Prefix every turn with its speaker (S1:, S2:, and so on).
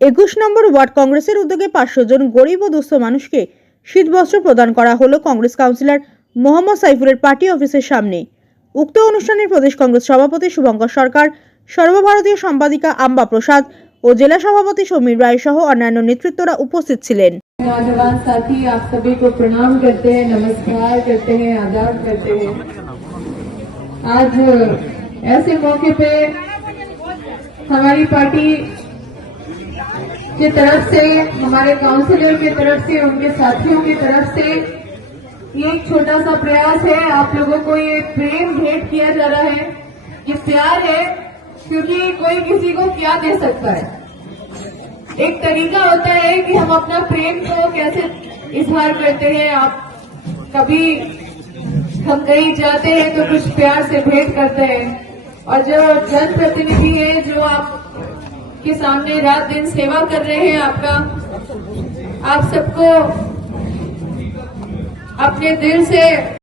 S1: একুশ নম্বর ওয়ার্ড কংগ্রেসের উদ্যোগে পাঁচশো জন গরিব ও দুস্থ মানুষকে শীতবস্ত্র প্রদান করা হলো কংগ্রেস কাউন্সিলর মোহাম্মদ সাইফুলের পার্টি অফিসের সামনে উক্ত অনুষ্ঠানের প্রদেশ কংগ্রেস সভাপতি শুভঙ্কর সরকার সর্বভারতীয় সম্পাদিকা আম্বা প্রসাদ ও জেলা সভাপতি সমীর রায় সহ অন্যান্য নেতৃত্বরা উপস্থিত ছিলেন
S2: नौजवान साथी आप सभी को प्रणाम करते हैं नमस्कार करते हैं आदाब करते हैं आज ऐसे मौके पे हमारी पार्टी की तरफ़ से, हमारे काउंसिलर की तरफ़ से, उनके साथियों की तरफ़ से ये एक छोटा सा प्रयास है। आप लोगों को ये प्रेम भेंट किया जा रहा है। ये प्यार है, क्योंकि कोई किसी को क्या दे सकता है। एक तरीका होता है कि हम अपना प्रेम को कैसे इजहार करते हैं। आप कभी हम कहीं जाते हैं तो कुछ प्यार से भेंट करते हैं। और जो जनप्रतिनिधि है, जो आप के सामने रात दिन सेवा कर रहे हैं आपका। आप सबको अपने दिल से